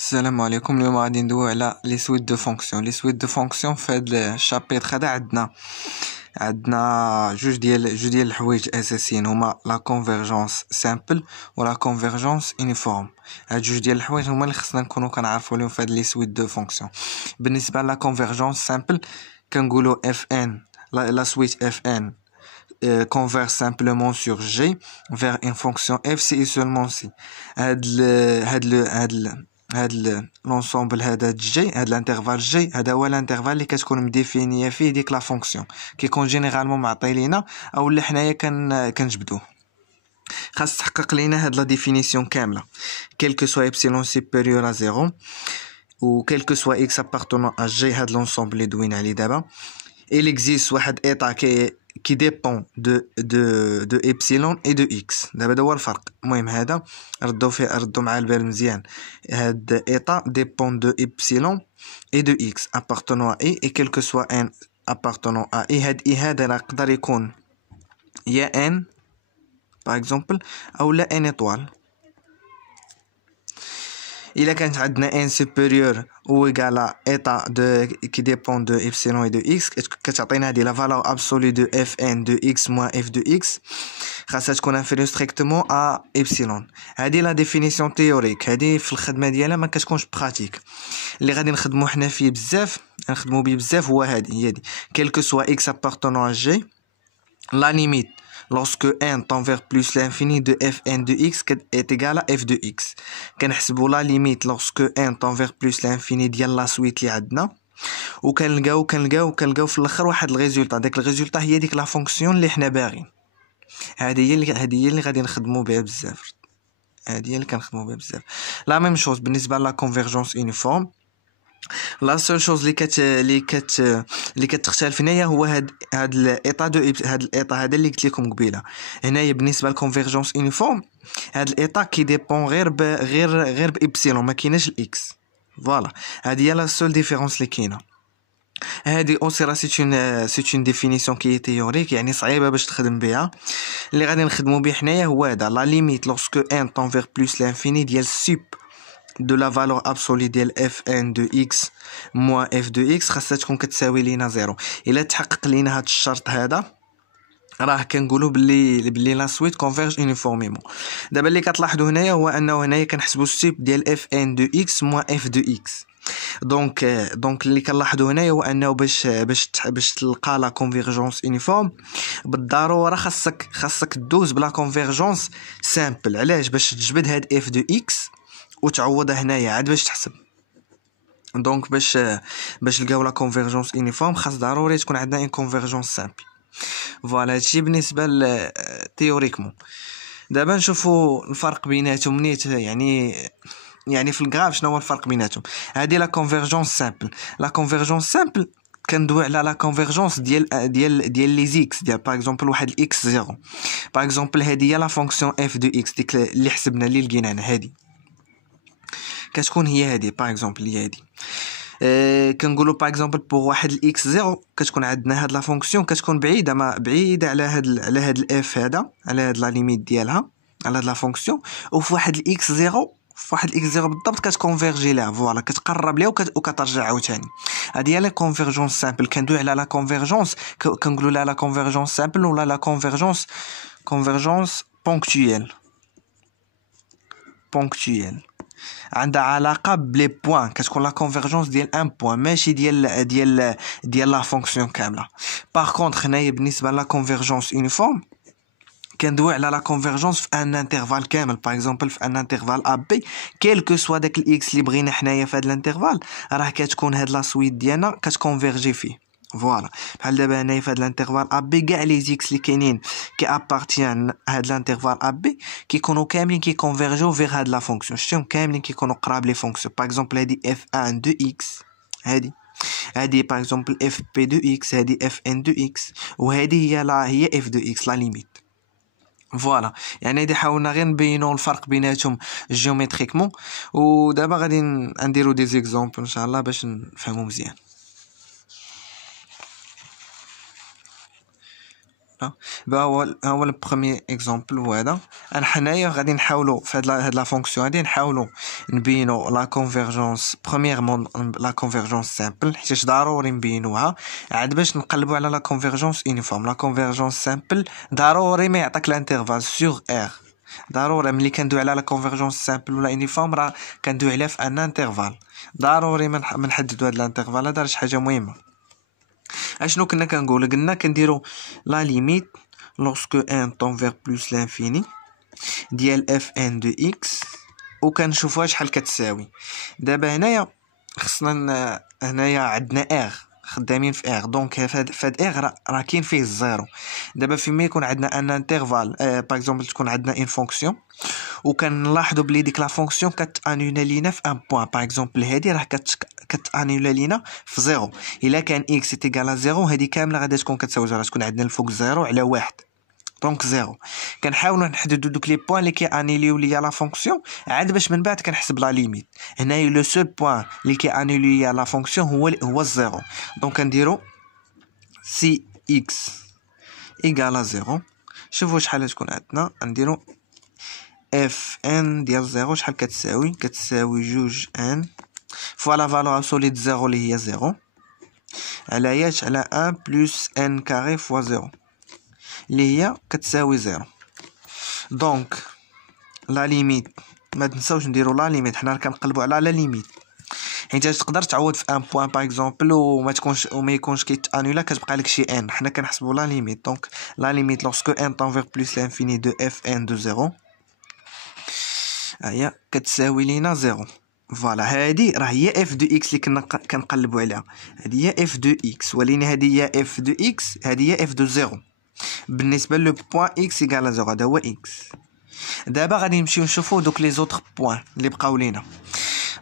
السلام عليكم. اليوم غادي ندويو على لي سويت دو فونكسيون. لي سويت دو فونكسيون في هذا الشابيتر هذا عندنا جوج ديال الحوايج اساسيين، هما لا كونفيرجونس سامبل ولا كونفيرجونس يونيفورم. هاد جوج ديال الحوايج هما اللي خصنا نكونوا كنعرفوا لهم في هاد لي سويت دو فونكسيون. بالنسبه لا كونفيرجونس سامبل كنقولوا اف ان لا سويت اف ان converge simplement sur G vers une fonction f si et seulement si هاد l'ensemble هذا G هاد l'intervalle G هذا هو l'intervalle اللي كتكون مديفينيه فيه ديك لا فونكسيون كيكون جينيرالمون معطي لينا او اللي حنايا كنجبدوه. خاص تحقق لينا هاد لا ديفينيسيون كامله quel que soit epsilon supérieur à 0 ou quel que soit x appartenant à G هاد l'ensemble اللي دوينا عليه دابا. il existe واحد état qui dépend de epsilon et de x. دابا هو الفرق. المهم هذا ردوا مع البال مزيان. هاد état dépend de epsilon et de x appartenant à i et quel que soit n appartenant à i. هاد i هذا يقدر يكون يا n par exemple او لا n étoile. إلا كانت عندنا n supérieur ou égal à état qui dépend de epsilon et de x كتعطينا هذه la valeur absolue de fn de x moins f de x خاصها تكون inférieure strictement à epsilon. هذه لا ديفينيسيون تيوريك، هذه في الخدمه ديالها ما كتكونش براتيك. اللي غادي نخدمو حنا فيه بزاف هو هي دي quel que soit x appartenant à G la limite lorsque n tend vers plus l'infini de fn de x est égal à f de x. كنحسبوا لا ليميت lorsque n tend vers plus l'infini ديال لا سويت اللي عندنا وكنلقاو في الاخر واحد الريزولطا. داك الريزولطا هي ديك لا فونكسيون اللي حنا باغيين. هذه هي اللي غادي نخدموا بها بزاف. لا ميم شوز بالنسبه لا كونفيرجونس يونيفورم. لا سول شوز اللي كتختلف هنايا هو هاد الايطا هذا اللي قلت لكم قبيله. هنايا بالنسبه للكونفيرجونس يونيفورم هاد الايطا كي ديبون غير بابسيلون، ما كايناش الاكس. فوالا هذه هي لا سول ديفيرونس اللي كاينه. هذه اوسي راه سيت اون ديفينيسيون كي تيوريك، يعني صعيبه باش تخدم بها. اللي غادي نخدموا به حنايا هو هذا لا ليميت لوrsque n tend vers plus l'infini ديال سوب de la valeur absolue ديال fn de x moins f de x خاصها تكون كتساوي لينا زيرو. الا تحقق لينا هذا الشرط هذا راه كنقولوا باللي لا سويت كونفيرج يونيفورميمون. دابا اللي كتلاحظوا هنايا هو انه هنايا كنحسبوا السوب ديال fn de x moins f de x. دونك اللي كنلاحظوا هنايا هو انه باش تلقى لا كونفيرجونس يونيفورم بالضروره خاصك دوز بلا كونفيرجونس سامبل. علاش؟ باش تجبد هاد f de x وتعوضها هنايا عاد باش تحسب. دونك باش نلقاو لا كونفيرجونس يونيفورم خاص ضروري تكون عندنا ان كونفيرجونس سامبل. فوالا هادشي بالنسبه تيوريكمون. دابا نشوفوا الفرق بيناتهم نيت، يعني في الغراف شنو هو الفرق بيناتهم. هذه لا كونفيرجونس سامبل. لا كونفيرجونس سامبل كندوي على لا كونفيرجونس ديال لي زيكس ديال باغ اكزومبل واحد الاكس 0. باغ اكزومبل هذه هي لا فونكسيون اف دو اكس ديك اللي حسبنا اللي لقيناها هذه كتكون هي هذه باغ اكزومبل هي هذه. كنقولوا باغ اكزومبل بوغ واحد الاكس 0 كتكون عندنا هاد لا فونكسيون كتكون بعيده على هاد الاف هذا، على هاد لا ليميت ديالها على هاد لا فونكسيون. وفي واحد الاكس 0 بالضبط كتكونفيرجي لها. فوالا كتقرب ليها وكترجع عاوتاني. هذه هي لا كونفيرجونس سامبل. كندوي على لا كونفيرجونس كنقولوا لها لا كونفيرجونس سامبل ولا لا كونفيرجونس بونكتويل. عندها علاقه بلي بوين. كتكون لا كونفيرجونس ديال ان بوين ماشي ديال لا فونكسيون كامله. باغ كونطخ هنايا بالنسبه لا كونفيرجونس يونيفورم كندوي على لا كونفيرجونس في ان انترفال كامل. باغ اكزومبل في ان انترفال ا بي كيل كو سوا داك الاكس اللي بغينا حنايا في هذا الانترفال راه كتكون هاد لا سويت ديالنا كتكونفيرجي فيه. فوالا بحال دابا هنايا في هاد الانترفال ا بي كاع لي زيكس اللي كاينين كي ابارتيان هاد الانترفال ا بي كيكونوا كاملين كيكونفيرجيو فيغ هاد لا فونكسيون. شتيهم كاملين كيكونوا قراب لي فونكسيون. باغ اكزومبل هادي اف ان دو اكس هادي باغ اكزومبل اف بي دو اكس هادي اف ان دو اكس وهادي هي اف دو اكس لا ليميت. فوالا يعني هادي حاولنا غير نبينوا الفرق بيناتهم جيومتريكمون. ودابا غادي نديرو دي زيكزامبل ان شاء الله باش نفهموا مزيان. هو البروميي اكزامبل هو هذا. انا حنايا غادي نحاولوا في هاد لا فونكسيون هادي نحاولوا نبينوا لا كونفيرجونس برومييرمون لا كونفيرجونس سامبل حيت ضروري نبينوها عاد باش نقلبوا على لا كونفيرجونس يونيفورم. لا كونفيرجونس سامبل ضروري ما يعطيك الانترفال سور ار، ضروري ملي كندوي على لا كونفيرجونس سامبل ولا يونيفورم راه كندوي عليها في ان انترفال، ضروري ما نحددوا هاد الانترفال هذا شي حاجه مهمه. اشنو كنا كنقول؟ قلنا كنديروا لا ليميت lorsque n tend vers plus l'infini ديال fn de x وكنشوفوها شحال كتساوي. دابا هنايا خصنا هنايا عندنا r خدامين في r، دونك فهاد r راه كاين فيه الزيرو. دابا فيما يكون عندنا ان انترفال باغ اكزومبل تكون عندنا ان فونكسيون وكنلاحظوا بلي ديك لا فونكسيون كتانولا لينا في ان بوين، باغ اكزومبل هادي راه كتانولا لينا في زيرو. الا كان x ايكال زيرو هادي كامله غادي تكون كتساوي زيرو، تكون عندنا الفوق زيرو على واحد دونك زيرو. كنحاولوا نحددوا دوك لي بوين اللي كيانيليو ليا لا فونكسيون عاد باش من بعد كنحسب لا ليميت. هنايا لو سول بوين اللي كيانيليو ليا لا فونكسيون هو الزيرو، دونك كنديروا سي x ايكال زيرو. شوفوا شحال تكون عندنا، نديروا اف ان ديال زيرو شحال كتساوي جوج ان فوا لا فالور ابسوليت زيرو اللي هي زيرو على ياش على ان بلس ان كاري فوا زيرو اللي هي كتساوي زيرو. دونك لا ليميت ما تنساوش نديروا لا ليميت، حنا كنقلبوا على لا ليميت حيت تقدر تعوض في ان بوين باغ اكزومبل وما يكونش كيتانولا كتبقى لك شي ان. حنا كنحسبوا لا ليميت، دونك لا ليميت لوrsque n tend vers plus l'infini de fn de زيرو هي كتساوي لينا زيرو. فوالا هادي راه هي اف دو اكس اللي كنا كنقلبوا عليها، هادي هي اف دو اكس، ولكن هادي هي اف دو اكس، هادي هي اف دو زيرو بالنسبه لو بوين اكس ايكال زيرو، هذا هو اكس. دابا غادي نمشيو نشوفوا دوك لي زوطخ بوين اللي بقاو لينا.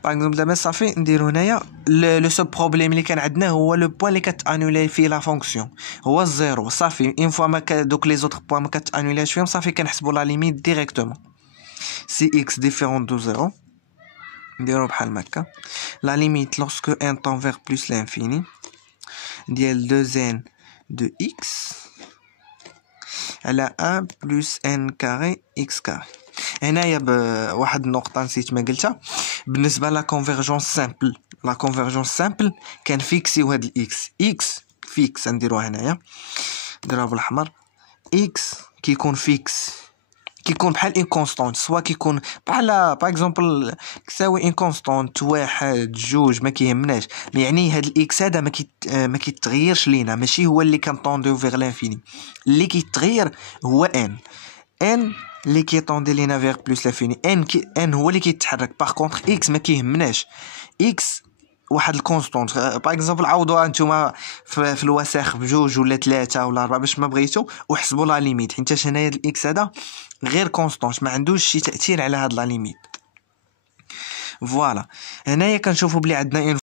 باغ اكزومبل دابا صافي نديرو هنايا لو سو بروبليم اللي كان عندنا هو لو بوين اللي كتانولي فيه لا فونكسيون هو الزيرو. صافي اون فوا ما دوك لي زوطخ بوين ما كتانوليش فيهم صافي كنحسبوا لا ليميت ديريكتومون. سي اكس ديفيرون دو زيرو نديرو بحال هكا لا ليميت lorsque n tend vers plus l'infini ديال 2n de x على 1 بلس n كاري x كاري. هنايا بواحد النقطة نسيت ما قلتها بالنسبة لا كونفيرجونس سامبل. لا كونفيرجونس سامبل كان فيكسيو هاد الاكس، اكس فيكس نديروها هنايا نديروها بالاحمر. اكس كيكون فيكس كيكون بحال ان كونستانت، سوا كيكون بحال باغ اكزومبل كتساوي ان كونستانت واحد جوج ما كيهمناش، يعني هاد الاكس هذا ما كيتغيرش لينا، ماشي هو اللي كنطونديو فيغ لانفيني. اللي كيتغير هو ان اللي كيطوندي لينا فيغ بلس لانفيني، ان هو اللي كيتحرك. باغ كونطخ اكس ما كيهمناش، اكس واحد الكونستونت. باغ اكزومبل عوضوها نتوما في الوساخ بجوج ولا ثلاثة ولا أربعة باش ما بغيتو وحسبوا لا ليميت، حيت هنايا الاكس هذا غير كونستونت ما عندوش شي تاثير على هاد لا ليميت. فوالا هنايا كنشوفوا بلي عندنا